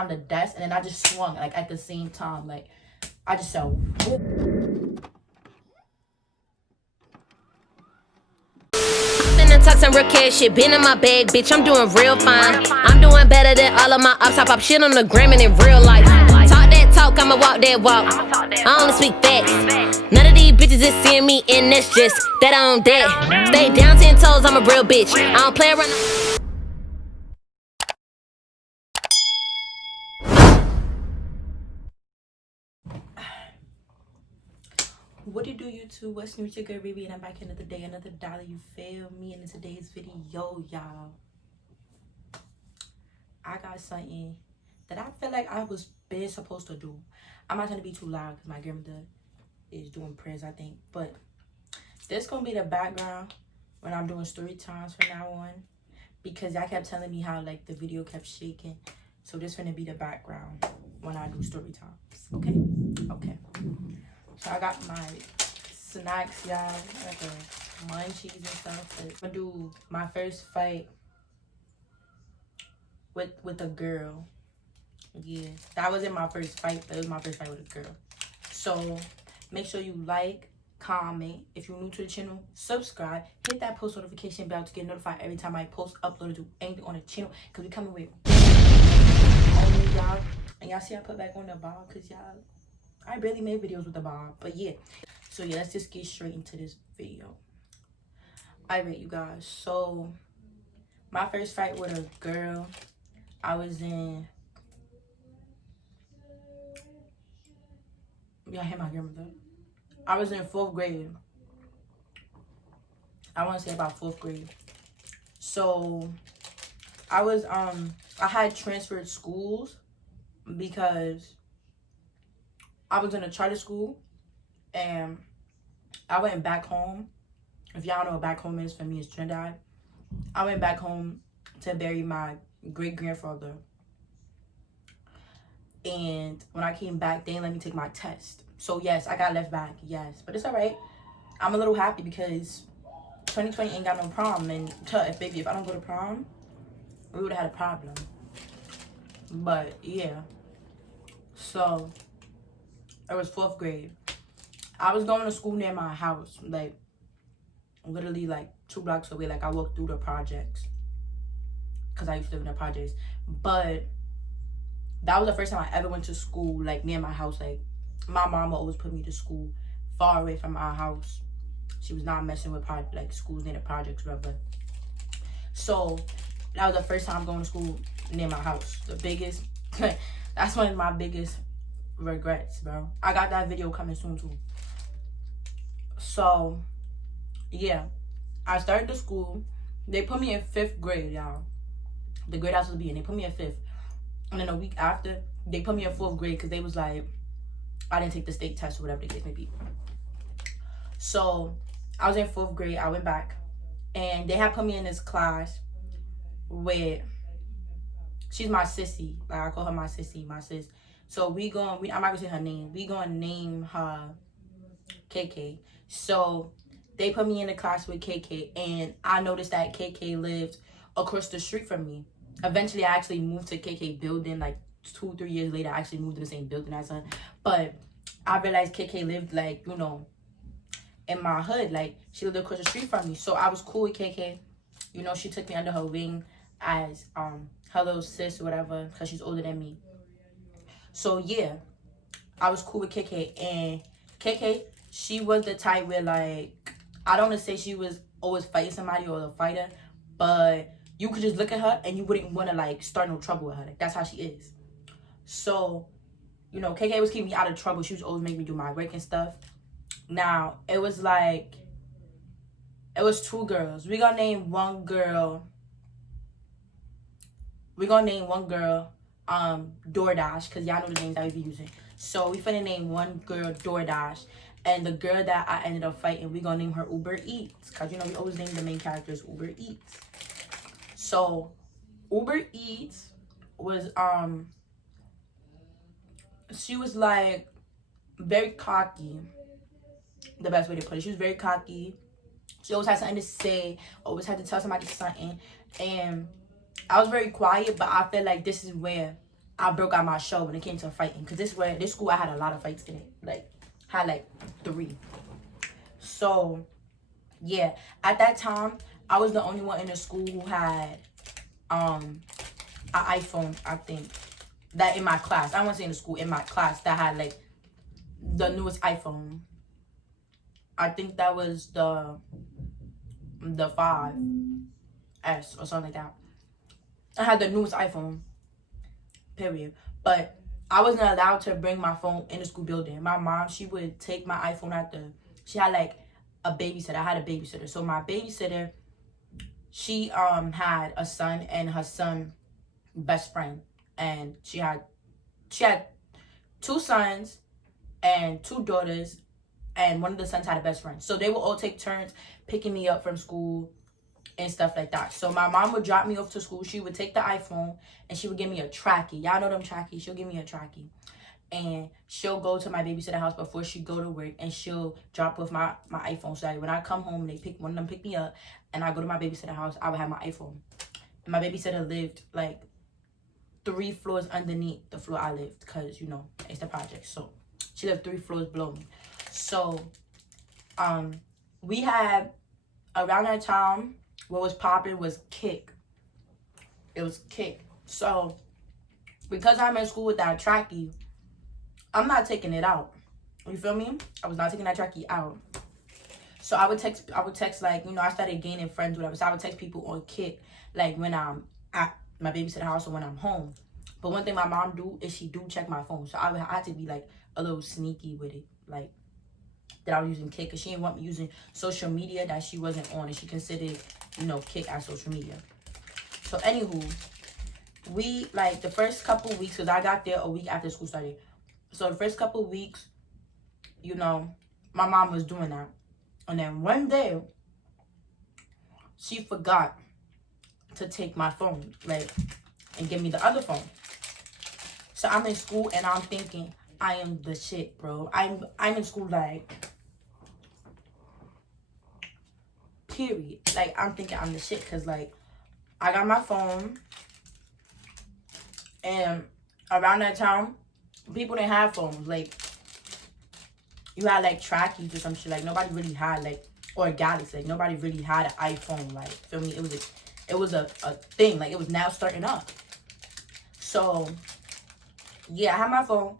on the desk, and then I just swung like at the same time. Like I just said, Talk some real cash shit, been in my bag, bitch, I'm doing real fine. I'm doing better than all of my ops. I pop shit on the gram and in real life. Talk that talk, I'ma walk that walk. I only speak facts. None of these bitches is seeing me, and that's just that on that. Stay down 10 toes, I'm a real bitch. I don't play around. what it do, YouTube? What's new? It's your girl Ruby, and I'm back another day, another dollar. You feel me? And in today's video, y'all, I got something that I feel like I was been supposed to do. I'm not trying to be too loud because my grandmother is doing prayers, I think. But this gonna be the background when I'm doing story times from now on, because y'all kept telling me how like the video kept shaking. So this gonna be the background when I do story times. Okay? Okay. So I got my snacks, y'all, like munchies and stuff. But I'm gonna do my first fight with a girl. Yeah, that wasn't my first fight, but it was my first fight with a girl. So make sure you like, comment. If you're new to the channel, subscribe. Hit that post notification bell to get notified every time I post, upload, or do anything on the channel. Because we coming with only y'all. And y'all see I put back on the bob because y'all, I barely made videos with the bob. But yeah. So yeah, let's just get straight into this video. Alright, you guys. So my first fight with a girl, I was in... Yeah, I hit my grandmother. I was in 4th grade. I want to say about 4th grade. So I was I had transferred schools because I was in a charter school and I went back home. If y'all know what back home is, for me it's Trinidad. I went back home to bury my great grandfather. And when I came back, they didn't let me take my test. So yes, I got left back, yes. But it's all right. I'm a little happy because 2020 ain't got no prom. And baby, if I don't go to prom, we would have had a problem. But yeah. So it was 4th grade. I was going to school near my house, like literally like 2 blocks away. Like I walked through the projects because I used to live in the projects. But that was the first time I ever went to school like near my house. Like my mama always put me to school far away from our house. She was not messing with like schools near the projects, whatever. So that was the first time going to school near my house. The biggest, that's one of my biggest regrets, bro. I got that video coming soon too. So yeah, I started the school. They put me in 5th grade, y'all. The grade I was supposed to be in, they put me in 5th. And then a week after, they put me in 4th grade because they was like, I didn't take the state test or whatever the case may be. So I was in 4th grade. I went back and they had put me in this class with, she's my sissy. Like I call her my sissy, my sis. So I'm not gonna say her name. We gonna name her KK. So they put me in the class with KK, and I noticed that KK lived across the street from me. Eventually, I actually moved to KK building. Like 2-3 years later, I actually moved to the same building as her. But I realized KK lived like, you know, in my hood. Like she lived across the street from me. So I was cool with KK. You know, she took me under her wing as her little sis or whatever, because she's older than me. So yeah, I was cool with KK. And KK, she was the type where like, I don't want to say she was always fighting somebody or a fighter, but you could just look at her and you wouldn't want to like start no trouble with her. Like that's how she is. So, you know, KK was keeping me out of trouble. She was always making me do my work and stuff. Now, it was like, it was 2 girls. We're gonna name one girl DoorDash, because y'all know the names that we be using. So we finna name one girl DoorDash, and the girl that I ended up fighting, we gonna name her Uber Eats, because you know we always name the main characters Uber Eats. So Uber Eats was she was like very cocky, the best way to put it. She was very cocky. She always had something to say, always had to tell somebody something. And I was very quiet, but I feel like this is where I broke out my shell when it came to fighting. Because this school, I had a lot of fights in it. Like, had like 3. So, yeah. At that time, I was the only one in the school who had an iPhone, I think. That in my class. I don't want to say in the school, in my class that had like the newest iPhone. I think that was the 5S or something like that. I had the newest iPhone, period. But I wasn't allowed to bring my phone in the school building. My mom, she would take my iPhone she had like a babysitter. I had a babysitter. So my babysitter, she had a son and her son best friend. And she had 2 sons and 2 daughters, and one of the sons had a best friend. So they would all take turns picking me up from school and stuff like that. So my mom would drop me off to school. She would take the iPhone and she would give me a trackie. Y'all know them trackies. She'll give me a trackie. And she'll go to my babysitter house before she go to work, and she'll drop off my iPhone. So that when I come home, one of them pick me up, and I go to my babysitter house, I would have my iPhone. And my babysitter lived like 3 floors underneath the floor I lived, because, you know, it's the project. So she lived 3 floors below me. So we had, around that time, what was popping was kick. It was kick. So because I'm in school with that trackie, I'm not taking it out. You feel me? I was not taking that trackie out. So I would text like, you know, I started gaining friends, whatever. So I would text people on kick, like when I'm at my babysitter house or when I'm home. But one thing my mom do is she do check my phone. So I had to be like a little sneaky with it, like that I was using kick, because she didn't want me using social media that she wasn't on, and she considered, you know, kick as social media. So anywho, we, like, the first couple weeks, because I got there a week after school started. So the first couple weeks, you know, my mom was doing that. And then one day, she forgot to take my phone, like, and give me the other phone. So I'm in school and I'm thinking, I am the shit, bro. I'm in school, like, period. Like, I'm thinking I'm the shit, because, like, I got my phone, and around that time, people didn't have phones. Like, you had, like, trackies or some shit. Like, nobody really had, like, or a Galaxy. Like, nobody really had an iPhone. Like, feel me? It was a thing. Like, it was now starting up. So, yeah, I had my phone.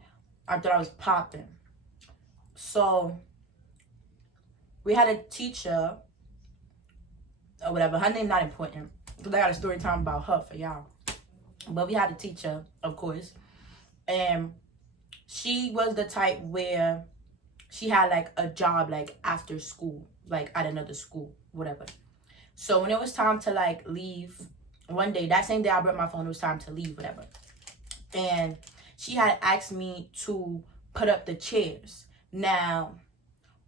I thought I was popping. So, we had a teacher, or whatever. Her name not important, because I got a story time about her for y'all. But we had a teacher, of course. And she was the type where she had, like, a job, like, after school, like, at another school, whatever. So when it was time to, like, leave, one day, that same day I brought my phone, it was time to leave, whatever. And she had asked me to put up the chairs. Now,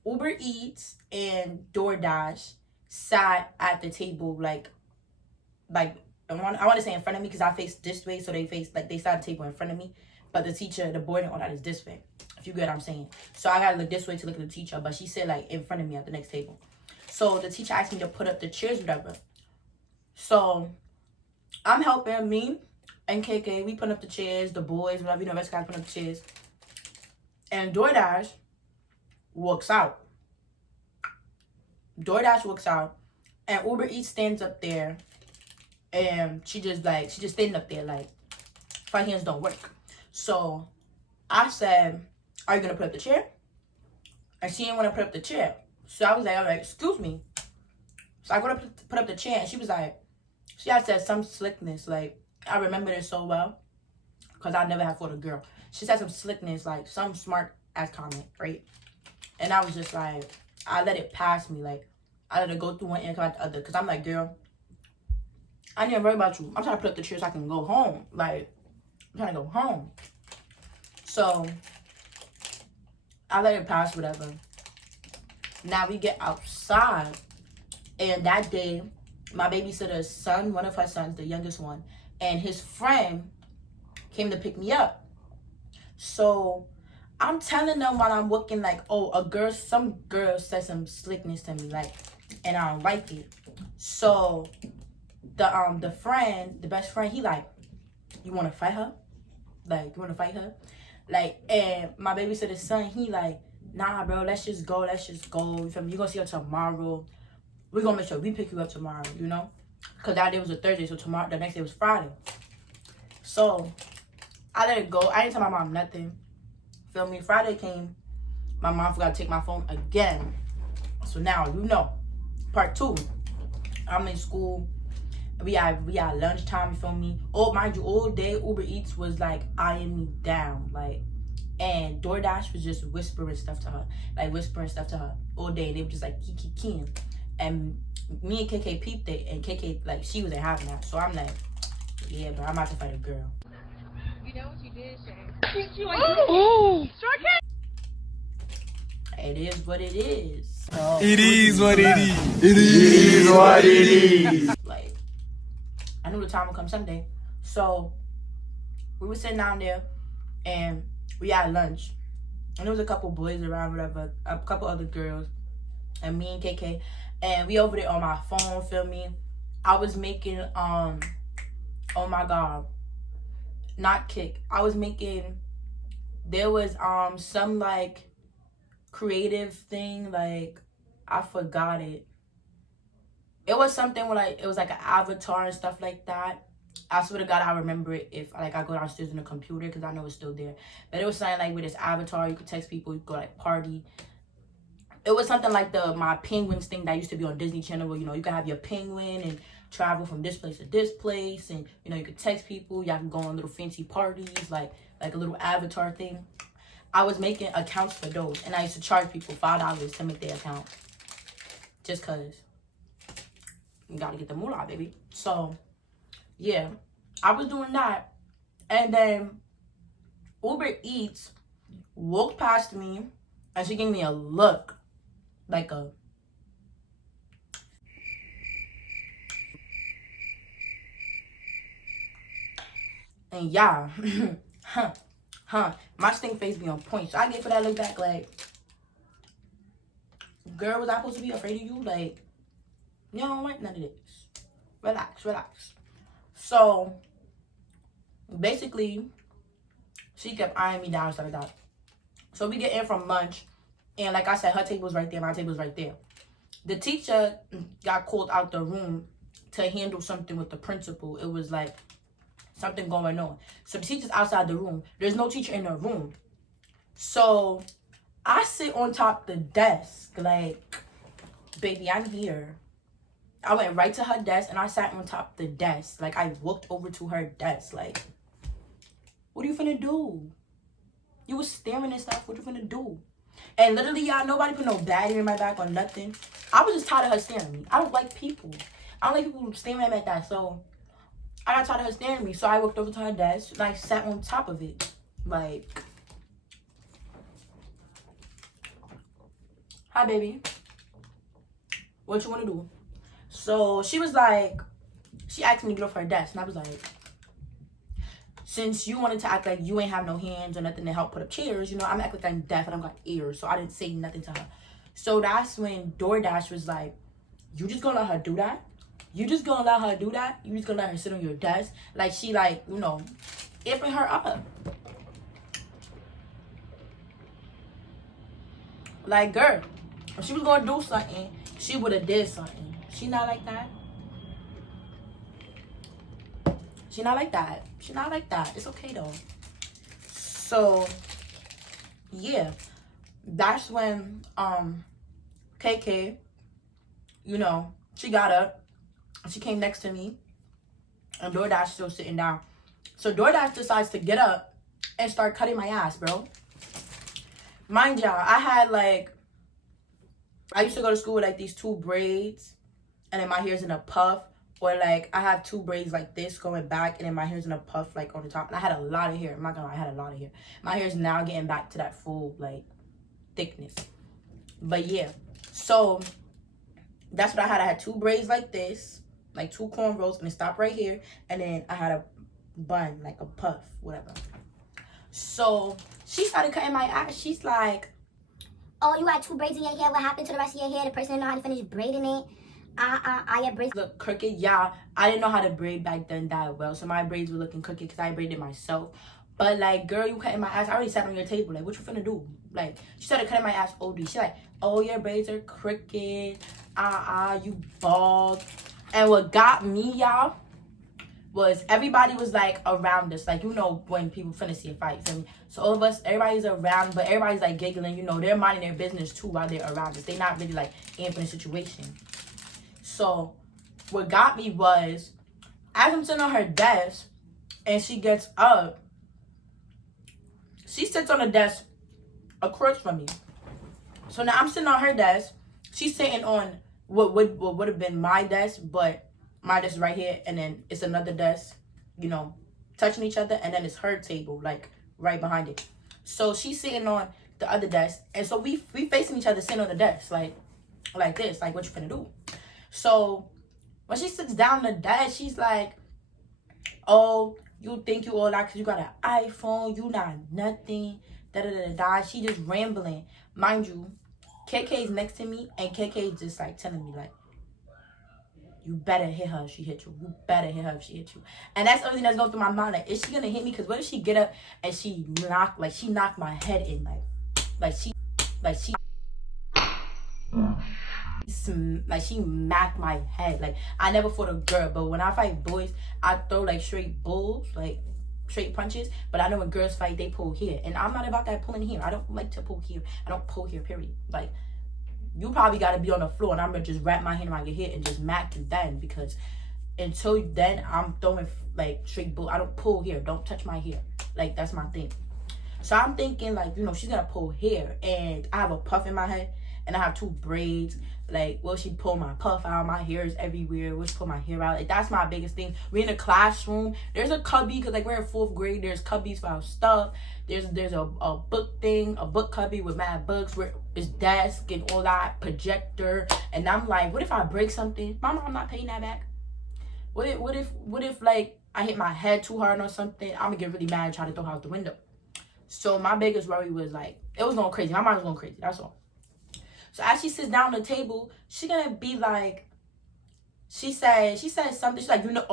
Uber Eats and DoorDash sat at the table, like I want to say in front of me, because I faced this way, so they sat at the table in front of me. But the teacher, the board and all that is this way, if you get what I'm saying. So I gotta look this way to look at the teacher, but she said, like, in front of me at the next table. So the teacher asked me to put up the chairs, whatever. So I'm helping me and KK. We put up the chairs, the boys, whatever, you know, rest guys put up the chairs. And DoorDash walks out. And Uber Eats stands up there, and she just standing up there like, my hands don't work. So I said, are you gonna put up the chair? And she didn't want to put up the chair. So I was like, all right, excuse me. So I go to put up the chair, and she was like, she had said some slickness, like, I remember this so well, because I never had fought a girl. She said some slickness, like, some smart ass comment, right? And I was just like, I let it pass me, like, I let it go through one ear and come out the other, because I'm like, girl, I didn't worry about you. I'm trying to put up the chair so I can go home. Like, I'm trying to go home. So I let it pass, whatever. Now we get outside, and that day, my babysitter's son, one of her sons, the youngest one, and his friend came to pick me up. So I'm telling them while I'm walking, like, oh, some girl said some slickness to me, like, and I don't like it. So the friend, the best friend, he like, you want to fight her? Like, you want to fight her? Like, and my babysitter's son, he like, nah, bro, let's just go. You feel me? You're going to see her tomorrow. We're going to make sure we pick you up tomorrow, you know? Because that day was a Thursday, so tomorrow, the next day was Friday. So, I let it go. I didn't tell my mom nothing. Feel me? Friday came. My mom forgot to take my phone again. So now, you know. Part 2. I'm in school. We had lunchtime, you feel me? Oh, mind you, all day Uber Eats was like eyeing me down. Like, and DoorDash was just whispering stuff to her. Like, whispering stuff to her all day. They were just like, kiki. And me and KK peeped it. And KK, like, she wasn't having that. So I'm like, yeah, bro, I'm about to fight a girl. You know what you did, Shay? It is what it is. So, it is what it is. It is what it is. Like, I knew the time would come someday. So, we were sitting down there, and we had lunch. And there was a couple boys around, whatever, a couple other girls, and me and KK. And we over there on my phone, feel me? I was making, oh my God, not kick. I was making, there was, some, like, creative thing, like, I forgot it. It was something where, like, it was like an avatar and stuff like that. I swear to God, I remember it if, like, I go downstairs in the computer, because I know it's still there. But it was something, like, with this avatar, you could text people, you could go, like, party. It was something like my penguins thing that used to be on Disney Channel, where, you know, you could have your penguin and travel from this place to this place, and, you know, you could text people, y'all can go on little fancy parties, like a little avatar thing. I was making accounts for those, and I used to charge people $5 to make their account. Just cause you gotta get the moolah, baby. So, yeah, I was doing that, and then Uber Eats walked past me, and she gave me a look, like a, and yeah, my stink face be on point. So I gave her that look back, like, girl, was I supposed to be afraid of you? Like, you don't want none of this. Relax. So, basically, she kept eyeing me down, stuff like that. So we get in from lunch, and like I said, her table's right there, my table's right there. The teacher got called out the room to handle something with the principal. It was like something going on. So the teacher's outside the room. There's no teacher in the room. So I sit on top of the desk, like, baby, I'm here. I went right to her desk, and I sat on top of the desk. Like, I walked over to her desk, like, what are you finna do? You was staring and stuff. What you finna do? And literally, y'all, nobody put no battery in my back or nothing. I was just tired of her staring at me. I don't like people. I don't like people staring at me like that. So I got tired of her staring at me. So I walked over to her desk, and I sat on top of it. Like, hi, baby. What you want to do? So she was like, she asked me to get off her desk. And I was like, since you wanted to act like you ain't have no hands or nothing to help put up chairs, you know, I'm acting like I'm deaf and I got ears. So I didn't say nothing to her. So that's when DoorDash was like, you just gonna let her do that? You just gonna let her do that? You just gonna let her sit on your desk? Like, she, like, you know, ipping her up. Like, girl, if she was gonna do something, she would have did something. She not like that. She not like that. She not like that. It's okay, though. So, yeah. That's when, KK, you know, she got up. She came next to me. And DoorDash still sitting down. So, DoorDash decides to get up and start cutting my ass, bro. Mind y'all, I had, like, I used to go to school with, like, these 2 braids. And then my hair's in a puff. Or, like, I have 2 braids like this going back. And then my hair's in a puff, like, on the top. And I had a lot of hair. I'm not gonna lie, I had a lot of hair. My hair's now getting back to that full, like, thickness. But, yeah. So, that's what I had. I had 2 braids like this. Like, 2 cornrows. And it stopped right here. And then I had a bun, like a puff, whatever. So, she started cutting my ass. She's like, oh, you got 2 braids in your hair. What happened to the rest of your hair? The person didn't know how to finish braiding it. Your braids look crooked. Yeah, I didn't know how to braid back then that well. So my braids were looking crooked because I braided myself. But like, girl, you cutting my ass. I already sat on your table. Like, what you finna do? Like, she started cutting my ass OD. She like, oh, your braids are crooked. You bald. And what got me, y'all, was everybody was like around us. Like, you know, when people finna see a fight, feel me? So all of us, everybody's around, but everybody's like giggling. You know, they're minding their business too while they're around us. They not really like in the situation. So what got me was, as I'm sitting on her desk and she gets up, she sits on the desk across from me. So now I'm sitting on her desk. She's sitting on what would have been my desk, but my desk is right here, and then it's another desk, you know, touching each other, and then it's her table, like, right behind it. So she's sitting on the other desk, and so we facing each other, sitting on the desk, like this, like, what you finna do? So when she sits down on the desk, she's like, oh, you think you all that because you got an iPhone, you not nothing, da-da-da-da-da. She just rambling. Mind you, KK's next to me, and KK just, like, telling me, like, you better hit her if she hit you. You better hit her if she hit you. And that's everything that's going through my mind. Like, is she going to hit me? Because what if she get up and she knocked my head in? She smacked my head. Like, I never fought a girl, but when I fight boys, I throw, like, straight bulls, like, straight punches. But I know when girls fight, they pull here. And I'm not about that pulling here. I don't like to pull here. I don't pull here, period. Like, you probably got to be on the floor, and I'm going to just wrap my hand around your head and just smack you then, because until then, I'm throwing, like, straight bull. I don't pull here. Don't touch my hair. Like, that's my thing. So I'm thinking, like, you know, she's going to pull hair, and I have a puff in my head, and I have 2 braids. Like, will she pull my puff out? My hair is everywhere. Will she pull my hair out? Like, that's my biggest thing. We're in a classroom. There's a cubby, because, like, we're in 4th grade. There's cubbies for our stuff. There's a book thing, a book cubby with mad books, where it's desk and all that, projector. And I'm like, what if I break something? Mama, I'm not paying that back. What if like, I hit my head too hard or something? I'm gonna get really mad and try to throw her out the window. So my biggest worry was, like, it was going crazy. My mind was going crazy. That's all. So as she sits down at the table, she gonna be like, she said something. She's like, you know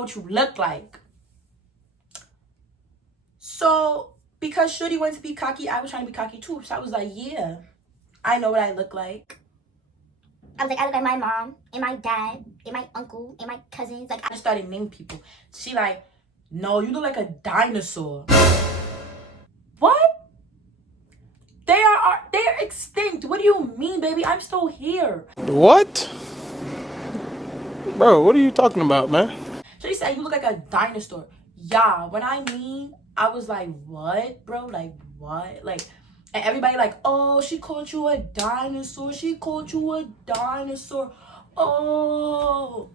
what you look like. So because Shorty wanted to be cocky, I was trying to be cocky too. So I was like, yeah, I know what I look like. I was like, I look like my mom and my dad and my uncle and my cousins. Like, I started naming people. She like, no, you look like a dinosaur. What? They're extinct. What do you mean, baby? I'm still here. What? Bro, what are you talking about, man? So she said, you look like a dinosaur. Yeah, when I mean, I was like, what, bro? Like, what? Like, and everybody like, oh, she called you a dinosaur. She called you a dinosaur. Oh.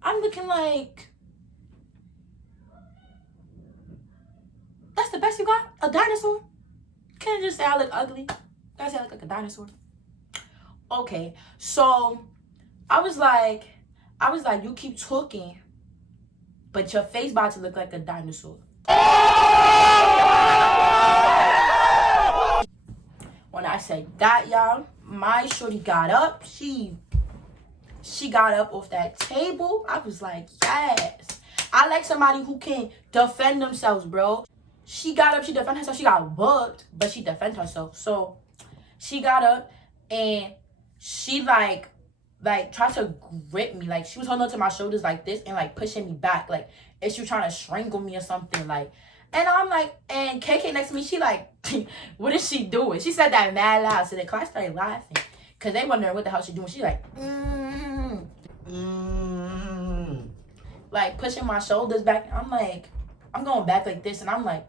I'm looking like, that's the best you got? A dinosaur? Can't just say I look ugly. Can I say I look like a dinosaur? Okay, so I was like, you keep talking, but your face about to look like a dinosaur. When I said that, y'all, my shorty got up. She got up off that table. I was like, yes. I like somebody who can defend themselves, bro. She got up, she defended herself. She got whooped, but she defended herself. So she got up and she like tried to grip me. Like, she was holding on to my shoulders like this and like pushing me back. Like, if she was trying to strangle me or something. Like, and I'm like, and KK next to me, she like, what is she doing? She said that mad loud. So the class started laughing because they wondering what the hell she doing. She like, like pushing my shoulders back. I'm like, I'm going back like this. And I'm like,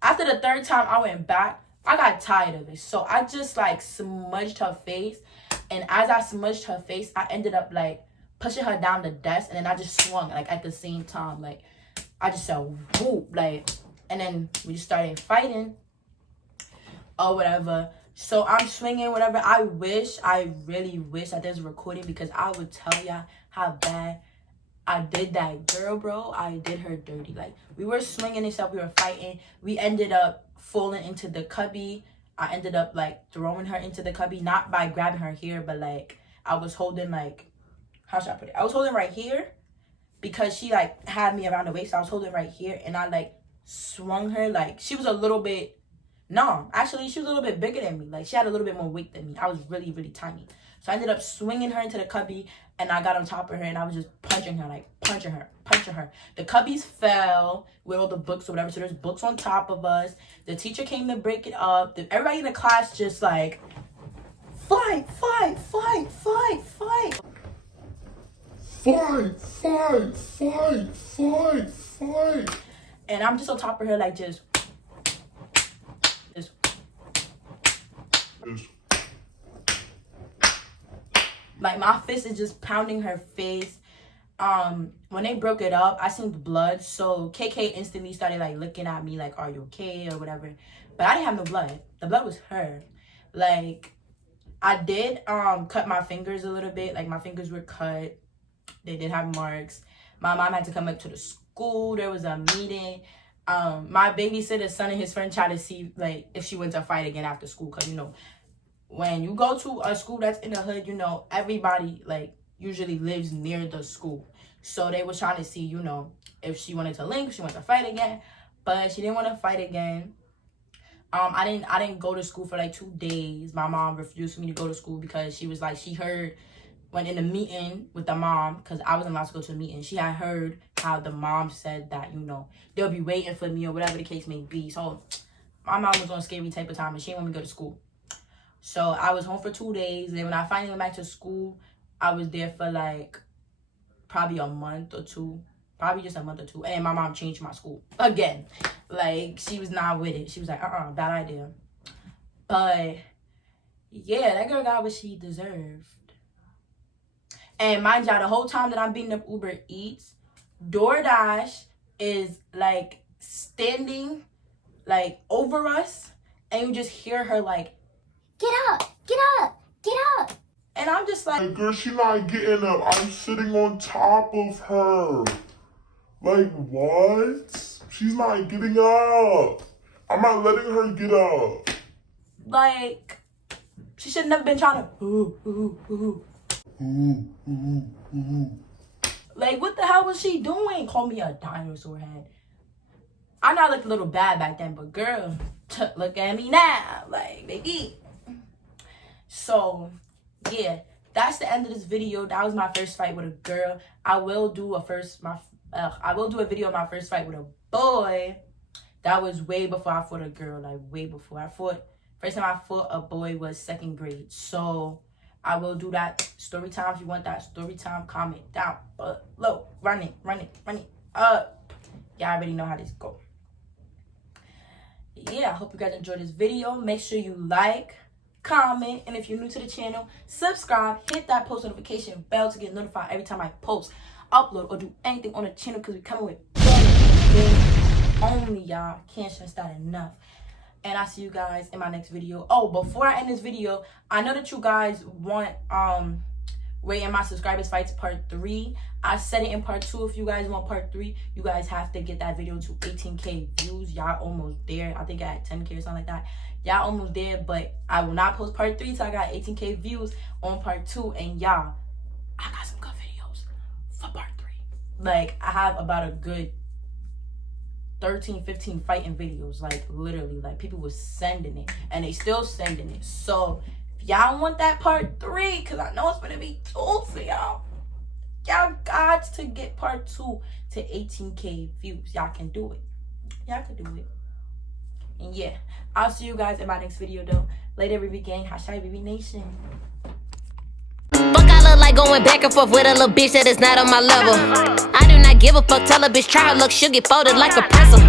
after the 3rd time I went back, I got tired of it. So I just like smudged her face. And as I smudged her face, I ended up like pushing her down the desk. And then I just swung like at the same time. Like, I just said whoop, like, and then we just started fighting or whatever. So I'm swinging, whatever. I really wish that there's a recording, because I would tell y'all how bad I did that girl, bro. I did her dirty. Like, we were swinging and stuff. We were fighting. We ended up falling into the cubby. I ended up, like, throwing her into the cubby. Not by grabbing her here, but, like, I was holding, like, how should I put it? I was holding right here because she, like, had me around the waist. So I was holding right here. And I, like, swung her. Like, she was a little bit, no, actually, she was a little bit bigger than me. Like, she had a little bit more weight than me. I was really, really tiny. So I ended up swinging her into the cubby, and I got on top of her, and I was just punching her, like, punching her. The cubbies fell with all the books or whatever, so there's books on top of us. The teacher came to break it up. Everybody in the class just, like, fight. And I'm just on top of her, like, just. Like, my fist is just pounding her face. When they broke it up, I seen the blood. So KK instantly started, like, looking at me like, are you okay or whatever. But I didn't have no blood. The blood was her. Like, I did cut my fingers a little bit. Like, my fingers were cut. They did have marks. My mom had to come up to the school. There was a meeting. My babysitter's son and his friend tried to see, like, if she went to fight again after school. Because, you know, when you go to a school that's in the hood, you know, everybody, like, usually lives near the school. So they was trying to see, you know, if she wanted to link, if she wanted to fight again. But she didn't want to fight again. I didn't go to school for like 2 days. My mom refused me to go to school because she was like, she heard when in the meeting with the mom, because I wasn't allowed to go to the meeting, she had heard how the mom said that, you know, they'll be waiting for me or whatever the case may be. So my mom was on a scary type of time and she didn't want me to go to school. So I was home for 2 days. And then when I finally went back to school, I was there for like probably a month or two. Probably just a month or two. And my mom changed my school again. Like, she was not with it. She was like, bad idea. But yeah, that girl got what she deserved. And mind y'all, the whole time that I'm beating up Uber Eats, DoorDash is like standing like over us, and you just hear her like, Get up! Get up! Get up! And I'm just like, Girl, she not getting up. I'm sitting on top of her. Like, what? She's not getting up. I'm not letting her get up. Like, she should have never been trying to, Like, what the hell was she doing? Call me a dinosaur head. I know I looked a little bad back then, but girl, look at me now. Like, baby. So, yeah, that's the end of this video. That was my first fight with a girl. I will do a video of my first fight with a boy. That was way before I fought a girl. Like, way before. First time I fought a boy was 2nd grade. So, I will do that story time. If you want that story time, comment down below. Run it up. Y'all already know how this go. Yeah, I hope you guys enjoyed this video. Make sure you like, comment, and if you're new to the channel, subscribe. Hit that post notification bell to get notified every time I post, upload, or do anything on the channel, because we're coming with bang only, y'all. Can't stress that enough. And I'll see you guys in my next video. Oh, before I end this video, I know that you guys want Ray and my subscribers fights part 3. I said it in part 2. If you guys want part 3, you guys have to get that video to 18K views. Y'all almost there. I think I had 10K or something like that. Y'all almost there, but I will not post part 3 till I got 18K views on part 2. And y'all, I got some good videos for part 3. Like, I have about a good 13, 15 fighting videos. Like, literally, like, people was sending it, and they still sending it. So if y'all want that part 3, because I know it's gonna be too for y'all got to get part 2 to 18K views. Y'all can do it. Y'all can do it. And yeah, I'll see you guys in my next video though. Later, BB gang. Hashtag BB Nation. Fuck, I look like going back and forth with a little bitch that is not on my level. I do not give a fuck. Tell a bitch try her luck, she'll get folded like a pretzel.